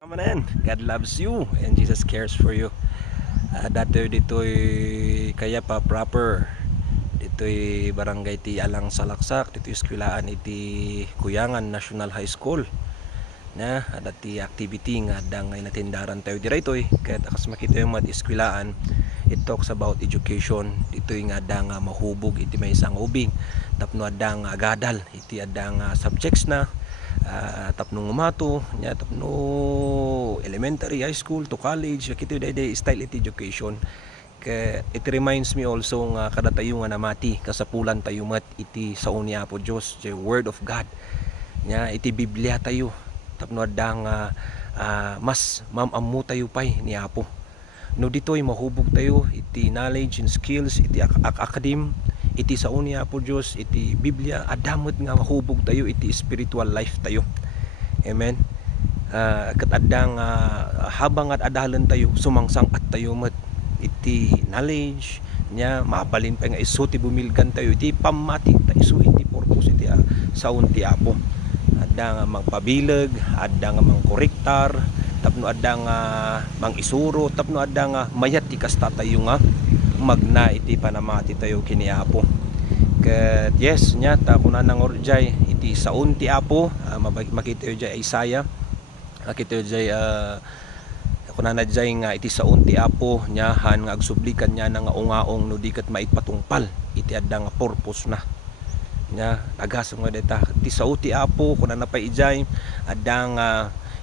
Kamanan, God loves you and Jesus cares for you. Dito dito'y kaya pa proper. Dito'y barangay ti Alang Salaksak, dito'y eskwelaan iti Kuyangan National High School. Na dati activity nga dangay natindaran tayo diraytoy kahit akas makita yung mga eskwelaan. It talks about education. Dito'y nga dang mahubog iti may isang ubing. Tapno adang agadal iti adang subjects na tapno ngumato nya tapno elementary, high school to college kito day style iti education. It reminds me also nga kada tayo nga namati kasapulan tayo mat iti sao ni Apo Dios, the word of God nya iti Biblia tayo tapno adang mas mamamu tayo pay ni Apo no dito'y mahubog tayo iti knowledge and skills iti academe iti sao ni Apo Dios iti Biblia adamot nga mahubog tayo iti spiritual life tayo. Amen. Ket adang habang at adalan tayo sumangsang at tayo met iti knowledge nya mabalin pa nga isu ti bumilgan tayo iti pamati ta isu iti purpose iti saon ti Apo. Adang mangpabileg, adang mangkorektar, tapno adang mangisuro, tapno adang mayat ti kasta tayo nga magna iti panamati tayo kini Apo. Ket yes nya ta kunan nang orjay iti saon ti Apo makita yo jay Isaiah. Makita yo jay kunan na jay nga iti saon ti Apo nya han nga agsublikan nya nga ungaong no di ket maipatungpal iti adda nga purpose na. Nya tagas mo deta iti sao ti Apo kunan na pa ijay adang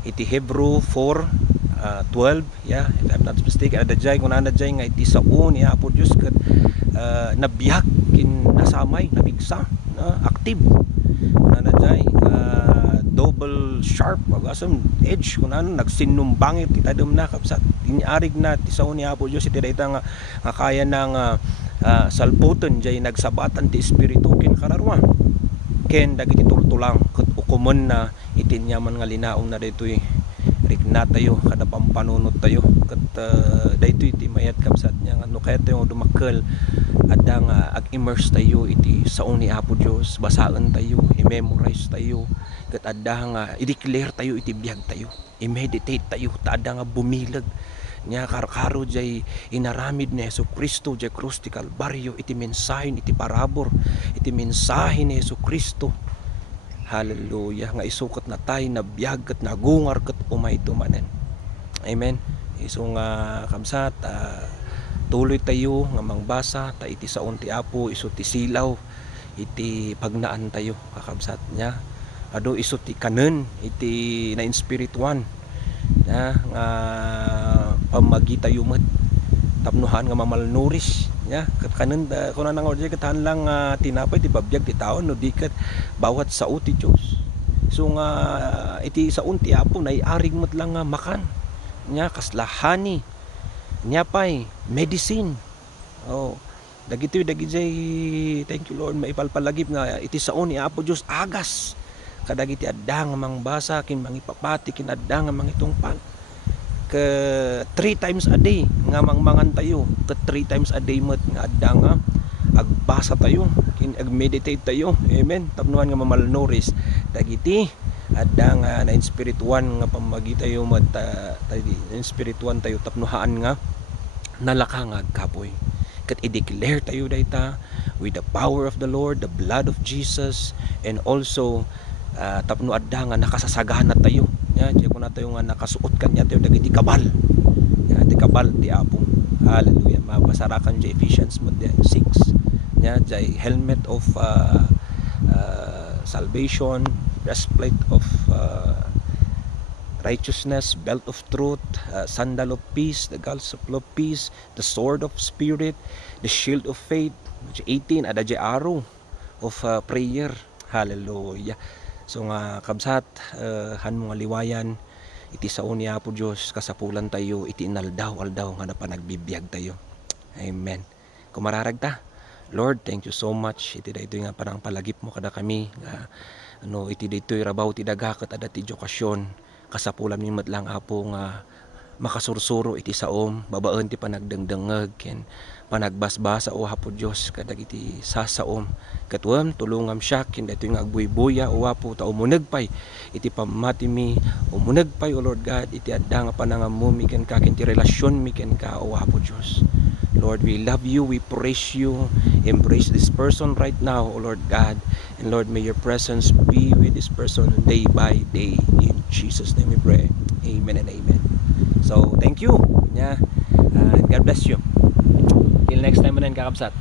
iti Hebrew 4:12 yeah, if I'm not mistaken adajay kung anajay nga iti sao ni Apo Dios ket nabiyag kin nasamay nabigsa active kung anajay double sharp agasam edge kung ano nagsinumbangit itadom na kapsat iniarig na ti sao ni Apo Dios iti dayta nga kaya nang salputon jay nagsabatan ti espiritu ken kararwa ken dagiti tultulang ket ukomon na itinyaman nga linaong na daytoy rikna tayo kada pampanunot tayo ket daytoy iti mayat kapsat nya no kaya tayo dumakkel adang ag-immerse tayo iti sao ni Apo Dios basaan tayo i-memorize tayo ket adang i-declare tayo iti biag tayo i-meditate tayo ta adang bumilag nya karkaro jay inaramid ni Jesucristo jay krus ti Kalbaryo iti mensahe iti parabor iti mensahe ni Jesucristo. Hallelujah nga isukat na tayo na biyag ket nagungar ket umay tumanen. Amen. Isu nga kamsat tuloy tayo nga mangbasa ta iti saon ti Apo isu ti silaw iti pagnaan tayo kakamsat nya adu isu ti kanen iti na inspirituan na nga pamagi tayo met tapnuhan nga mamalnouris nya ket kanen kuno nang orjay ketahan lang tinapay ti babiyag ti taon no diket bawat sao ti Dios so nga iti saon ti Apo naiarig met lang nga makan nya kaslahani nya pay medicine dagitoy thank you Lord maipalpalagip nga iti saon ni Apo Dios agas kadagiti adda nga mangbasa kin mangipapati kin adda nga mangitungpal ke 3 times a day nga mangmangan tayo ke 3 times a day met nga adda nga agbasa tayo kin ag-meditate tayo. Amen. Tapnuhan nga mamalnouris dagiti adda nga na inspirituan nga pamagi tayo met inspirituan tayo tapnuhaan nga nalaka nga agkapoy ket i-declare tayo dayta with the power of the Lord, the blood of Jesus, and also tapno adda nga nakasasagana tayo nya di ko na tayo nga nakasuot kanya tayo dagiti kabal nya ti kabal ti Apo. Hallelujah. Mabasarakan di Ephesians 6 nya jay helmet of salvation, breastplate of righteousness, belt of truth, sandal of peace, the gospel of peace, the sword of spirit, the shield of faith. 18 ada jay arrow of prayer. Hallelujah. So nga kabsat han mga liwayan iti sao ni Apo Dios kasapulan tayo iti inaldaw nga napanagbibiyag tayo. Amen. Kumararag ta. Lord, thank you so much iti daytoy nga parang palagip mo kada kami nga iti daytoy rabaw ti daga ket adda ti edukasyon kasapulan mi met lang Apo nga makasursuro iti saom, babaen ti panagdengdengeg ken panagbasbasa o hapo Dios kadag iti sasaom. Katuam tulungam siya ken daytoy nga agbuybuya o wapo ta umuneg pay iti pamati mi, umuneg pay o Lord God iti adda nga panangamu mi ken ka ken ti relasyon mi ken ka o wapo Dios. Lord, we love you, we praise you. Embrace this person right now, O Lord God. And Lord, may your presence be with this person day by day. In Jesus' name we pray. Amen and amen. So, thank you. Yeah. And God bless you. Till next time, manan kakabsat.